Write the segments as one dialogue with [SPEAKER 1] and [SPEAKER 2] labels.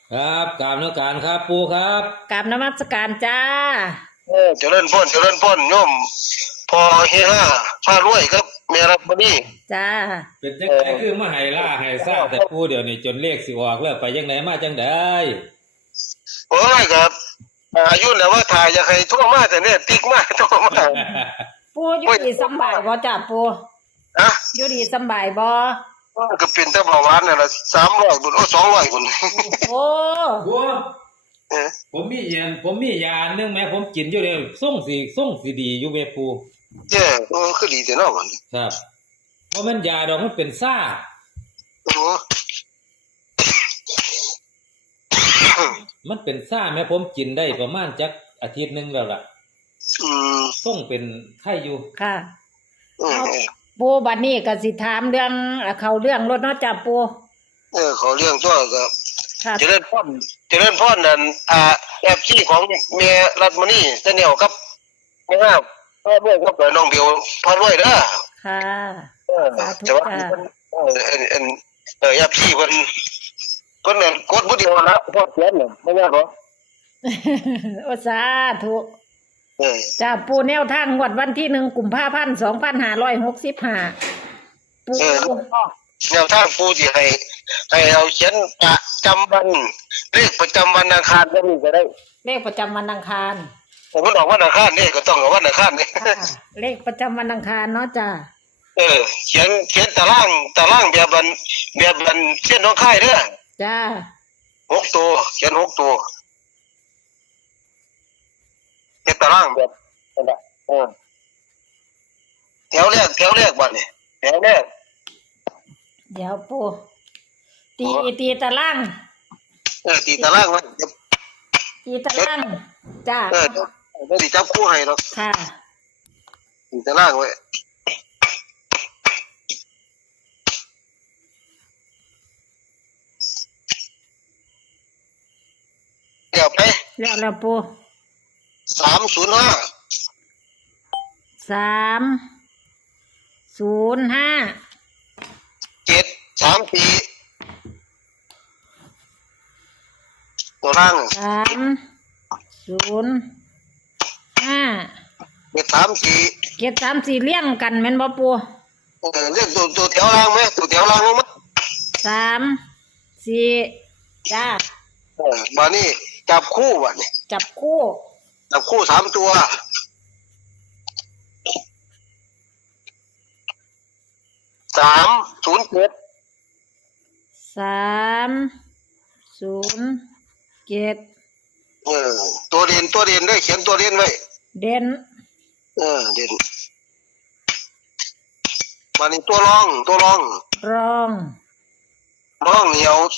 [SPEAKER 1] ครับกราบนมักการครับปูครับ
[SPEAKER 2] กราบนมัสการจ้า
[SPEAKER 3] เจริญพรโยมพอเฮียพารวยครับเมียรับบ่นี่
[SPEAKER 2] จ้า
[SPEAKER 1] เป็นจังไดคือมาให้ล่าให้ซ่าแต่ปูเดี๋ยวนี้จนเลขสิออกแล้วไปจังไดมาจังได
[SPEAKER 3] โอ้ยครับอายุแล้วว่าถ่ายอยากให้ทั่วมาแต่เนี่ยติ๊กมาทั่วมา
[SPEAKER 2] ปูอยู่ดีสำบายบ่จ้าปู
[SPEAKER 3] นะ
[SPEAKER 2] อยู่ดีสำบายบ่
[SPEAKER 3] ก็เป็นแต่เบาหวานนั่นล่ะ300บุญโอ้200บุญ
[SPEAKER 2] โอ้
[SPEAKER 1] บัวผมมียาอันนึงแม่ผมกินอยู่เลยส่งสีดีอยู่แม่ปู
[SPEAKER 3] เจ้คือดีแต่เนาะบัดนี้
[SPEAKER 1] ครับเพราะมันยาดอกมันเป็นซ่า
[SPEAKER 3] โอ้
[SPEAKER 1] มันเป็นซ่าแม่ผมกินได้ประมาณจักอาทิตย์นึงแล้วล่ะ
[SPEAKER 3] อืม
[SPEAKER 1] ส่งเป็นไข้อยู่
[SPEAKER 2] ค่ะ
[SPEAKER 3] อืม
[SPEAKER 2] ปูบัดนี้ก็สิถามเรื่องเขาเรื่องรถเนาะจ้าปู
[SPEAKER 3] เขาเรื่องตัวก็
[SPEAKER 2] ค่ะ
[SPEAKER 3] เจริญพรนั่นแอปซี่ของเมียรัฐมณีเสนอครับแม่ครับพ่อด้วยครับน้องเบลพารวยเด้อ
[SPEAKER 2] ค่ะสาธุ
[SPEAKER 3] แต่ว่า
[SPEAKER 2] จ้า
[SPEAKER 3] แอปซี่เพิ่นนั่นกดผู้เดียวละพอเขียนน่ะไม่ยากหรอก
[SPEAKER 2] โอ้สาธุ
[SPEAKER 3] เออ
[SPEAKER 2] จ้าปูแนวทางงวดวันที่1 กุมภาพันธ์ 2565ปู
[SPEAKER 3] แนวทางผู้ที่ให้เอาเขียนประจำวันเลขประจำวันอังคารก็มีก็ได้
[SPEAKER 2] เลขประจำวันอังคาร
[SPEAKER 3] ผมมันออกวันอังคารนี่ก็ต้องเอาวันอังคารนี่
[SPEAKER 2] ค่ะเลขประจำวันอังคารเนาะจ้า
[SPEAKER 3] เขียนตารางแบบเส้นน้องค่ายเด้อ
[SPEAKER 2] จ้า
[SPEAKER 3] 6ตัวเขียน6ตัวเขียนตารางแบบนั่นแหละแถวแรกบัดนี้แถวแรก
[SPEAKER 2] เดี๋ยวปูตีตาราง
[SPEAKER 3] ตีตารางไว้
[SPEAKER 2] ตีตารางจ้า
[SPEAKER 3] เดี๋ยวสิจับคู่ให้หรอก
[SPEAKER 2] ค่ะ
[SPEAKER 3] ตีตารางไว้เดี๋ยวไป
[SPEAKER 2] แล้วปู
[SPEAKER 3] 305
[SPEAKER 2] 305
[SPEAKER 3] 734ตัวล่าง
[SPEAKER 2] 305 734เลี้ยงกันแม่นบ่ปู
[SPEAKER 3] เรียกตัวแถวล่างไหมตัวแถวล่างลงมั้ย
[SPEAKER 2] 3 4จ้า
[SPEAKER 3] มานี่จับคู่บัดนี้
[SPEAKER 2] จับคู่
[SPEAKER 3] 3ตัว307
[SPEAKER 2] 307
[SPEAKER 3] ตัวเด่นได้เขียนตัวเด่นไว้
[SPEAKER 2] เด่น
[SPEAKER 3] เด่นมานี่ตัวรอง
[SPEAKER 2] รอง
[SPEAKER 3] เหนียว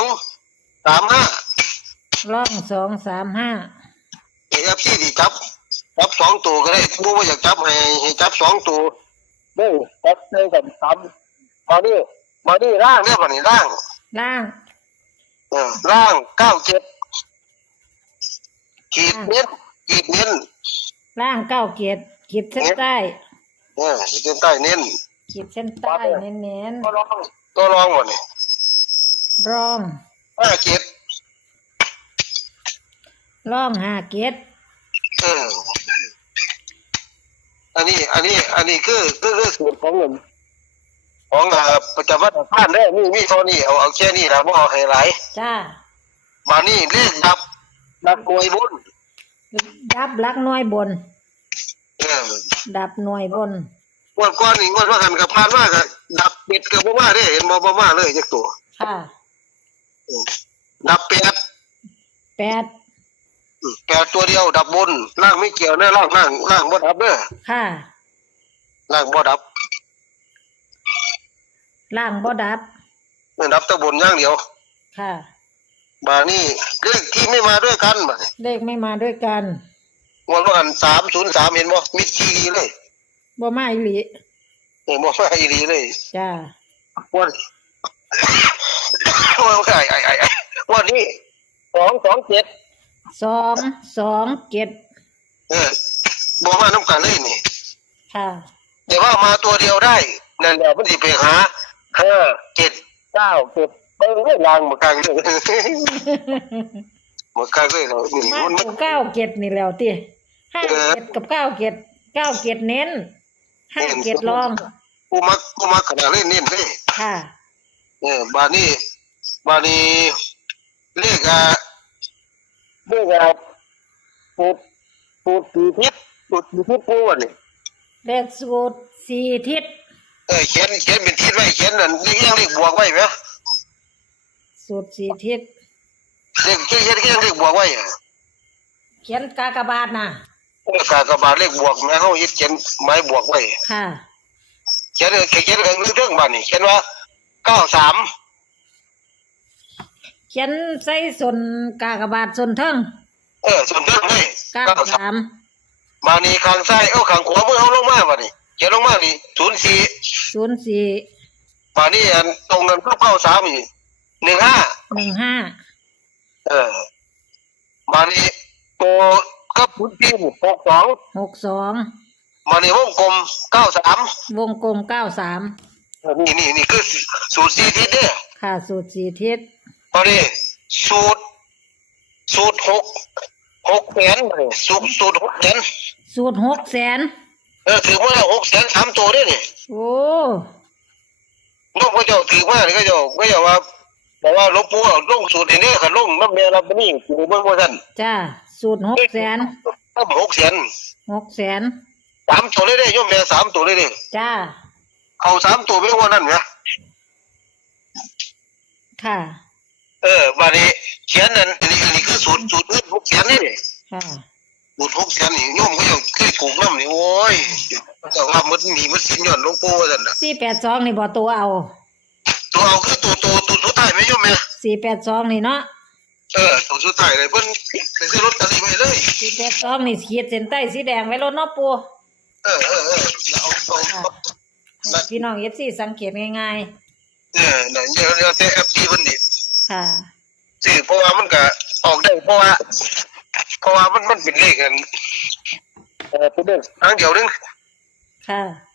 [SPEAKER 3] 235
[SPEAKER 2] รอง235
[SPEAKER 3] AFC ที่จับ2ตัวก็ได้บ่ว่าอยากจับให้จับ2ตัวเด้อจับได้กัน3มานี่ร่างเด้อบัดนี้ร่าง
[SPEAKER 2] ล่าง
[SPEAKER 3] ร่าง97ขีดเน้น
[SPEAKER 2] ล่าง9เกียรติขีดเส้นใต้
[SPEAKER 3] ขีดเส้นใต้เน้น
[SPEAKER 2] ขีดเส้นใต้เน้น
[SPEAKER 3] ตัวรองหมดนี่
[SPEAKER 2] รอง
[SPEAKER 3] 5เกียรติ
[SPEAKER 2] ร่อง5เกียรติ
[SPEAKER 3] อันนี้คือสูตรของเงินของประจำวันท่านเด้อมีเท่านี้เอาแค่นี้ล่ะบ่เอาให้หลาย
[SPEAKER 2] จ้า
[SPEAKER 3] มานี่เลขดับกวยบุญ
[SPEAKER 2] ดับลักน้อยบนดับหน่วยบน
[SPEAKER 3] งวดก่อนนี่งวดว่าหันกับผ่านมาก็ดับเป็ดก็บ่มาเด้เห็นบ่มาเลยจักตัว
[SPEAKER 2] ค่ะ
[SPEAKER 3] ดับ8ตัวเดียวดับบนล่างไม่เกี่ยวเด้อล่างบ่ดับเด้อ
[SPEAKER 2] ค่ะ
[SPEAKER 3] ล่างบ่ดับ
[SPEAKER 2] ล่างบ่ดับ
[SPEAKER 3] ดับแต่บนอย่างเดียว
[SPEAKER 2] ค่ะ
[SPEAKER 3] มานี่เลขที่ไม่มาด้วยกันบัดนี้
[SPEAKER 2] เลขไม่มาด้วยกัน
[SPEAKER 3] งวดว่าหัน303เห็นบ่มิดซีดีเลย
[SPEAKER 2] บ่มาอีหลี
[SPEAKER 3] บ่มาอีหลีเลย
[SPEAKER 2] จ้า
[SPEAKER 3] วันวันนี้227 บ่มาน้ำกันเลยนี่
[SPEAKER 2] ค่ะ
[SPEAKER 3] แต่ว่ามาตัวเดียวได้นั่นแหละมันสิไปหา5 7 9 7 ไม่ลางมากลางเลยมากลางเลยเรานี่
[SPEAKER 2] มา
[SPEAKER 3] มัน
[SPEAKER 2] ตัวเก้าเกตนี่แล้วติห้าเกตกับเก้าเกตเก้าเกตเน้นห้าเกตรอง
[SPEAKER 3] กูมักขนาดเล่นเน้นเลย
[SPEAKER 2] ค่ะ
[SPEAKER 3] บานี้เลขปูตีทิศปูวันนี้
[SPEAKER 2] เลขสูตรสี่ทิศ
[SPEAKER 3] เขียนเป็นทิศไว้เขียนนั่นเลขบวกไว้ไหม
[SPEAKER 2] สูตรสี่ทิศ
[SPEAKER 3] เขียนเลขบวกไว้
[SPEAKER 2] เขียนกากบาทน่ะ
[SPEAKER 3] กากบาทเลขบวกแม่เขายึดเขียนไม้บวกไว้
[SPEAKER 2] ค่ะ
[SPEAKER 3] เขียนเรื่องบ้านนี่เขียนว่า93
[SPEAKER 2] เขียนใส่ส่วนกากบาทส่วนเทิง
[SPEAKER 3] ส่วนเรื่องเลย
[SPEAKER 2] 93
[SPEAKER 3] มานี่ข้างซ้ายข้างขวามือเอาลงมาบ้านนี่เขียนลงมานี่04บ้านนี้อันตรงนั้น93นี่15 มานี่โตกับพุทธิน62มานี่วงกลม93
[SPEAKER 2] วงกลม93
[SPEAKER 3] นี่คือสูตร4ทิศเด้อ
[SPEAKER 2] ค่ะสูตรสี่ทิศ
[SPEAKER 3] มานี่สูตร6แสนสูตร6แสน
[SPEAKER 2] สูตร600,000
[SPEAKER 3] ถือว่า6แสน3ตัวเด้อนี่
[SPEAKER 2] โอ้
[SPEAKER 3] น้องก็เจ้าถือมานี่ก็เจ้าว่าบอกว่าหลวงปู่ลงสูตรนี้คันลงน้ำแม่รับนี่กูเบิ่งว่าซั่น
[SPEAKER 2] จ้าสูตร600,000
[SPEAKER 3] ถ้า6แสน
[SPEAKER 2] 600,000
[SPEAKER 3] 3ตัวเลยเด้โยมแม่3ตัวเลยเด้
[SPEAKER 2] จ้า
[SPEAKER 3] เอา3ตัวไม่ว่านั่นนะ
[SPEAKER 2] ค่ะ
[SPEAKER 3] บัดนี้เขียนนั่นนี่คือสูตร6แสนนี่
[SPEAKER 2] ค่ะ
[SPEAKER 3] สูตร6แสนนี่โยมก็เจ้าเคยถูกนำนี่โอ้ยเจ้าว่ามันมีมันสินย้อนหลวงปู่ว่าซั่นน่ะ
[SPEAKER 2] 482นี่บ่ตัวเอา
[SPEAKER 3] ตัวเอาคือตัวสุดท้ายไหมโยมแม่
[SPEAKER 2] 482นี่เนาะ
[SPEAKER 3] ตัวสุดท้ายเลยเพิ่นไปซื้อลอตเตอรี่ไว้เลย
[SPEAKER 2] 482นี่ขีดเส้นใต้สีแดงไว้รถเนาะปู
[SPEAKER 3] แล้วเอา
[SPEAKER 2] พี่น้อง FC สังเกตง่าย
[SPEAKER 3] นั่นเดี๋ยวแต่แอปที่เพิ่นนี่
[SPEAKER 2] ๆค่ะ
[SPEAKER 3] สิเพราะว่ามันก็ออกได้เพราะว่ามันเป็นเลขกันเป็นเลขทางเดียวนึง
[SPEAKER 2] ค่ะ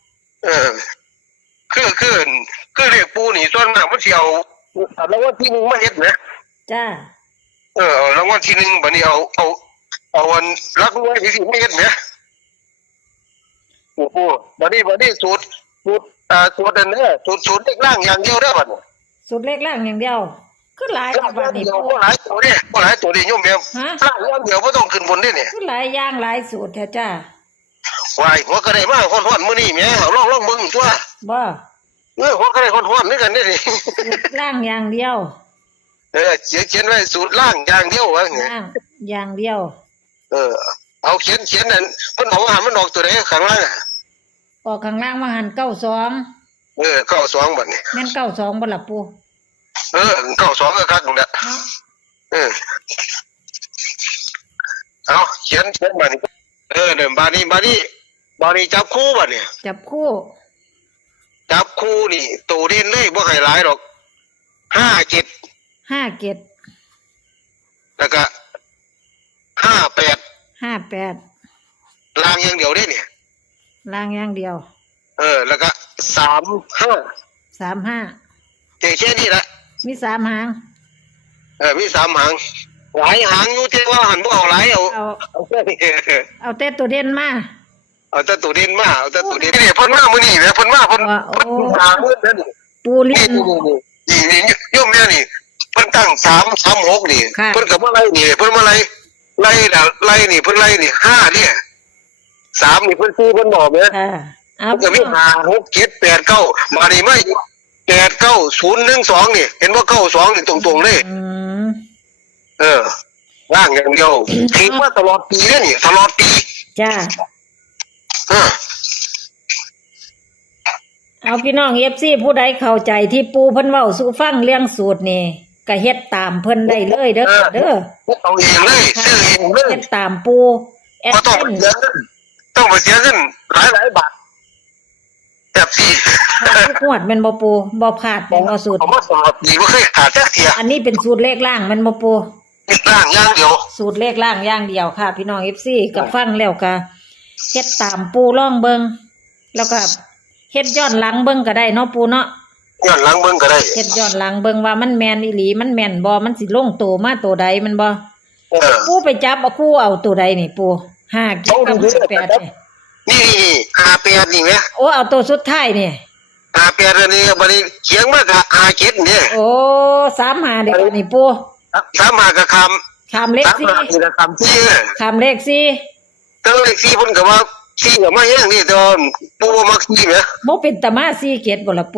[SPEAKER 3] คือเลขปูนี่ส่วนมากมันสิเอารางวัลที่1มาเฮ็ดนะ
[SPEAKER 2] จ้าร
[SPEAKER 3] างวัลที่1บัดนี้เอาอันรักไว้สิไม่เฮ็ดนะโอ้โหบัดนี้สูตรอันนี้สูตรเลขล่างอย่างเดียวเด้อบัดนี้
[SPEAKER 2] สูตรเลขล่างอย่างเดียวคือหลาย
[SPEAKER 3] ล่าง
[SPEAKER 2] บั
[SPEAKER 3] อ
[SPEAKER 2] ด
[SPEAKER 3] ย่าง
[SPEAKER 2] นี้
[SPEAKER 3] เดียว
[SPEAKER 2] ปู
[SPEAKER 3] บ่หลายตัวนี่โยมแม่
[SPEAKER 2] ฮะ
[SPEAKER 3] ล่างอย่างเดียวบ่ต้องขึ้นบนนี่เนี่ย
[SPEAKER 2] คือหลายอย่างหลายสูตรแท้จ้าว
[SPEAKER 3] ายหัวก็ได้มาฮ้อนๆมื้อนี้แหมเอาลองเบิ่งตัว
[SPEAKER 2] บ่
[SPEAKER 3] หัวก็ได้ฮ้อนๆคือกันนี่ดิ
[SPEAKER 2] สูตรล่างอย่างเดียว
[SPEAKER 3] เขียนไว้สูตรล่างอย่างเดียวว่าไง
[SPEAKER 2] ล่างอย่างเดียว
[SPEAKER 3] เอาเขียนนั่นมันออกตัวไหนข้างล่าง
[SPEAKER 2] ออกข้างล่างว่าหัน92
[SPEAKER 3] 92บัดนี้
[SPEAKER 2] แม่น92บ่ล่ะปู
[SPEAKER 3] 92ก็คักนั่นแหละ
[SPEAKER 2] เนาะ
[SPEAKER 3] เอาเขียนบัดนี้เดิมบัดนี้จับคู่บัดนี้
[SPEAKER 2] จับคู่
[SPEAKER 3] จับคู่นี่ตัวเด่นเลยบ่ให้หลายดอก57
[SPEAKER 2] 57
[SPEAKER 3] แล้วก็58ล่างอย่างเดียวเด้นี่
[SPEAKER 2] ล่างอย่างเดียว
[SPEAKER 3] แล้วก็35แค่นี้ละ
[SPEAKER 2] มี3หาง
[SPEAKER 3] มี3หางหลายหางอยู่ที่ว่าหันบ่เอาหลายเอาแค่นี้
[SPEAKER 2] เอาแต่ตัวเด่นมา
[SPEAKER 3] เอาแต่ตัวเด่นมานี่เพิ่นมามื้อนี้แหมเพิ่นมาเพิ่นหามื้อนั้น
[SPEAKER 2] ปูลิ้น
[SPEAKER 3] นี่โยมแม่นี่เพิ่นตั้ง336นี่เพิ่นก็มาไล่นี่เพิ่นมาไล่นี่เพิ่นไล่นี่5เนี่ย3นี่เพิ่น4เพิ่นบอกแม่
[SPEAKER 2] ค่ะเอา
[SPEAKER 3] เพิ่นก็มี5 6 7 8 9มานี่มา89012นี่เห็นว่า92นี่ตรงๆเลยร่างอย่างเดียวถือว่าตลอดปีเลยนี่ตลอดปี
[SPEAKER 2] จ้าเอาพี่น้อง FC ผู้ใดเข้าใจที่ปูเพิ่นเว้าสู่ฟังเรื่องสูตรนี่ก็เฮ็ดตามเพิ่นได้เลยเด้อ
[SPEAKER 3] เอาเองเลยซื้อเองเลย
[SPEAKER 2] เฮ็ดตามปูแอด
[SPEAKER 3] ต้อง
[SPEAKER 2] มิน
[SPEAKER 3] ไปเสียเงินหลายบาทแบบสี่
[SPEAKER 2] ทุกงวดแม่นบ่ปูบ่พลาดแม่นบ่สูตร
[SPEAKER 3] ผมว่าตลอดปีบ่เคยขาดจักเที่ย
[SPEAKER 2] อันนี้เป็นสูตรเลขล่างแม่นบ่ปู
[SPEAKER 3] มีร่างอย่างเดียว
[SPEAKER 2] สูตรเลขล่างอย่างเดียวค่ะ พี่น้อง FC ก็ฟังแล้วก็เฮ็ดตามปูลองเบิ่งแล้วก็เฮ็ดย้อนหลังเบิ่งก็ได้เนาะปูเนาะ
[SPEAKER 3] ย้อนหลังเบิ่งก็ได้
[SPEAKER 2] เฮ็ดย้อนหลังเบิ่งว่ามันแม่นอีหลีมันแม่นบ่มันสิลงโตมาตัวใดมันบ่
[SPEAKER 3] เออ
[SPEAKER 2] ปู่ไปจับเอาคู่เอาตัวใดนี่ปู่5เก็ดกับ8นี่
[SPEAKER 3] นี่58นี่แหม
[SPEAKER 2] โอ้เอาตัวสุดท้ายนี่
[SPEAKER 3] 58อันนี้บัดนี้เขียงมาก็57นี่
[SPEAKER 2] โอ้35เดี๋ยวนี่ปู่
[SPEAKER 3] 35ก็คำ
[SPEAKER 2] ข้ามเลข
[SPEAKER 3] 35นี่ก็คำที่
[SPEAKER 2] 4ข้ามเลข4
[SPEAKER 3] ตั้งเลข4เพิ่นก็ว่า4ก็มาแฮงนี่ตอนปู่บ่มัก4แหม
[SPEAKER 2] บ่เป็นตามา4เก็ดบ่ล่ะปู่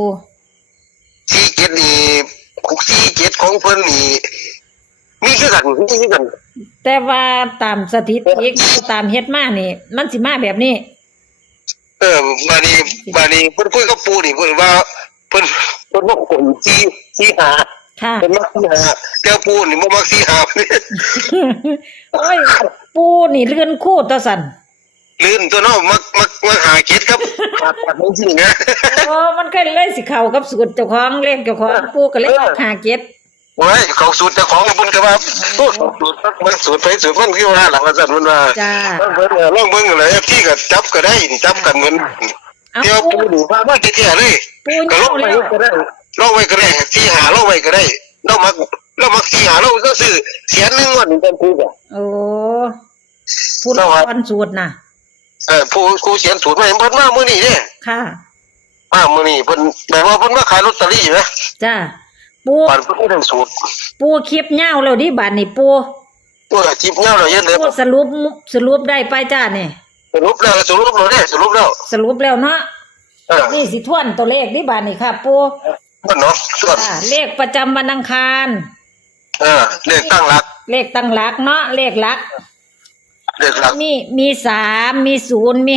[SPEAKER 3] 47นี่47ของเพิ่นนี่มีคือกัน
[SPEAKER 2] แต่ว่าตามสถิติตามเฮ็ดมานี่ มันสิมาแบบนี้
[SPEAKER 3] บานี้เพิ่นคุยกับปู่นี่เพิ่นว่าเพิ่นบอกคนที่หา
[SPEAKER 2] ค่ะ
[SPEAKER 3] เพิ่นมักที่หาแต่ปู่นี่บ่มักที่หา
[SPEAKER 2] โอ้ย ปู่นี่เลื่อนคู่ต่อสั่น
[SPEAKER 3] ลื่นตัวเนาะมักหาเก็ดครับหาปัดจริงๆนะ
[SPEAKER 2] โอ้มันก็เลยสิเข้ากับสูตรเจ้าของเลขเจ้าของปู่ก็เลยหาเก็ด
[SPEAKER 3] โอ้ยเขาสูตรเจ้าของเพิ่นก็ว่าโอ้สูตรมันสูตรไปสูตรมันคือว่าหลังว่าซั่นเพิ่นว่า
[SPEAKER 2] จ้า
[SPEAKER 3] เพิ่นลองเบิ่งเลยที่ก็จับก็ได้นี่จับกันเหมือน
[SPEAKER 2] เอา
[SPEAKER 3] เดี๋ยว
[SPEAKER 2] ปู่
[SPEAKER 3] ปู่นี่ว่ามาแท้ๆเลย
[SPEAKER 2] ปู่
[SPEAKER 3] ก็ล
[SPEAKER 2] เหี่ย
[SPEAKER 3] อง
[SPEAKER 2] ว
[SPEAKER 3] ไว้
[SPEAKER 2] แล้ว
[SPEAKER 3] ก็ได้ลองไว้ก็ได้ที่หาลองไว้ก็ได้เรามักที่หาเราก็ซื้อเสียนึงวันนี้กันคือก็
[SPEAKER 2] โอ้ผู้ละครสูตรน่ะ
[SPEAKER 3] ผู้เขียนสูตรมาเพิ่นมามื้อนี้เด้
[SPEAKER 2] ค่ะ
[SPEAKER 3] มามื้อนี้เพิ่นแบบว่าเพิ่นมาขายลอตเตอรี่ไหม
[SPEAKER 2] จ้า ปู่
[SPEAKER 3] ปานเพิ่นบ่ได้สูตร
[SPEAKER 2] ปู่คลิปยาวแล้วดิบัดนี้ปู่
[SPEAKER 3] ตัวจิบเหย้าแล้วเย็นเลย
[SPEAKER 2] ปู่สรุปได้ไปจ้านี่
[SPEAKER 3] สรุปแล้ว
[SPEAKER 2] สรุปแล้วเนาะ นี่สิทวนตัวเลขดิบัดนี้ค่ะปู่
[SPEAKER 3] มันเนาะส่วน
[SPEAKER 2] เลขประจำวันอังคาร
[SPEAKER 3] เลขตั้งหลัก
[SPEAKER 2] เลขตั้งหลักเนาะเลขหลัก
[SPEAKER 3] เลขหลัก
[SPEAKER 2] มี3มี0มี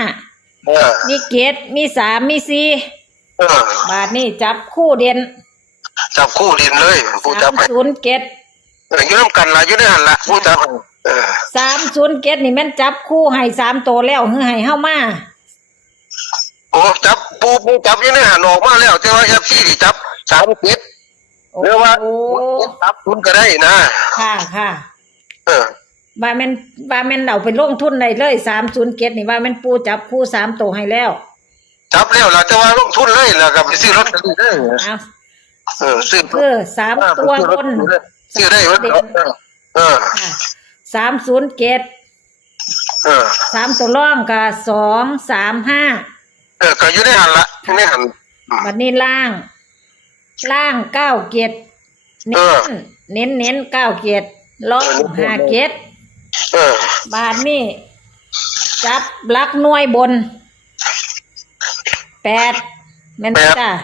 [SPEAKER 2] 5มีเกตมี3มี4บาทนี้จับคู่เด่น
[SPEAKER 3] จับคู่ดินเลยผู้จับให้
[SPEAKER 2] 30เกต
[SPEAKER 3] อยู่นำกันล่ะอยู่ในหั่นล่ะผู้จับให้
[SPEAKER 2] 30เกตนี่แม่นจับคู่ให้3ตัวแล้วคือให้เฮามา
[SPEAKER 3] โอ้จับผู้จับอยู่ในหั่นออกมาแล้วแต่ว่า FC นี่จับ3ผิดหรือว่า
[SPEAKER 2] โอ้
[SPEAKER 3] จับคุณก็ได้นะ
[SPEAKER 2] ค่ะ
[SPEAKER 3] เออ
[SPEAKER 2] ว่าแม่นเอาไปลงทุนได้เลย30เกตนี่ว่าแม่นปูจับคู่3ตัวให้แล้ว
[SPEAKER 3] จับแล้วล่ะแต่ว่าลงทุนเลยแล้วก็ไปซื้อรถกันเลย
[SPEAKER 2] เอา
[SPEAKER 3] ซื้อ
[SPEAKER 2] คือ3ตัวบน
[SPEAKER 3] ซื้อได้มัน
[SPEAKER 2] ค่ะ30เกต3ตัวร่องก็2 3 5
[SPEAKER 3] ก็อยู่ในหันละอยู่ในหัน
[SPEAKER 2] บัดนี้ล่าง9เกตเน้น9เกตร่อง5เกตบาทนี้จับหลักหน่วยบน8แม่นบ่จ้ะ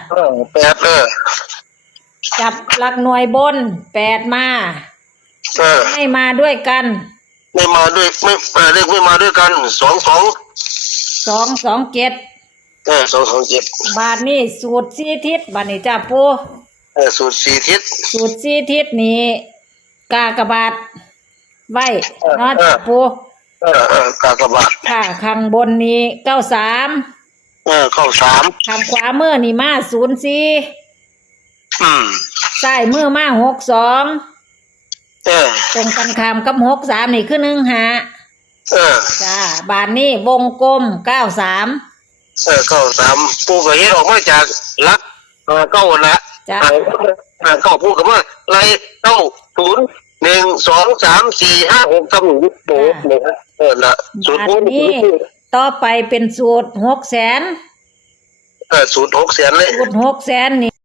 [SPEAKER 3] 8
[SPEAKER 2] จับหลักหน่วยบน8มาให้มาด้วยกัน
[SPEAKER 3] ไม่มาด้วยไม่เลขไม่มาด้วยกัน
[SPEAKER 2] 2 2 7
[SPEAKER 3] 227
[SPEAKER 2] บาทนี้สูตร4ทิศบาทนี้จ้ะปู
[SPEAKER 3] สูตร4ทิศ
[SPEAKER 2] สูตร4ทิศนี้กากบาทไว้เนาะจ้ะปู
[SPEAKER 3] กากบาท
[SPEAKER 2] ค่ะข้างบนนี้93
[SPEAKER 3] เข้า3
[SPEAKER 2] ข้างขวามือนี่มา04ซ้ายมือมา62ตรงกันข้ามกับ63นี่คือ15จ้าบาทนี้วงกลม93
[SPEAKER 3] เข้า3ปู่ก็เฮ็ดออกมาจากหลักเก้าละ
[SPEAKER 2] จ้า
[SPEAKER 3] เก้าพูดกับว่าไร9 0 1 2 3 4 5 6ทำอย่างนี้โอ้โหละสูตร
[SPEAKER 2] บาทนี้ต่อไปเป็นสูตร600,000
[SPEAKER 3] สูตร600,000เลย
[SPEAKER 2] สูตร600,000นี่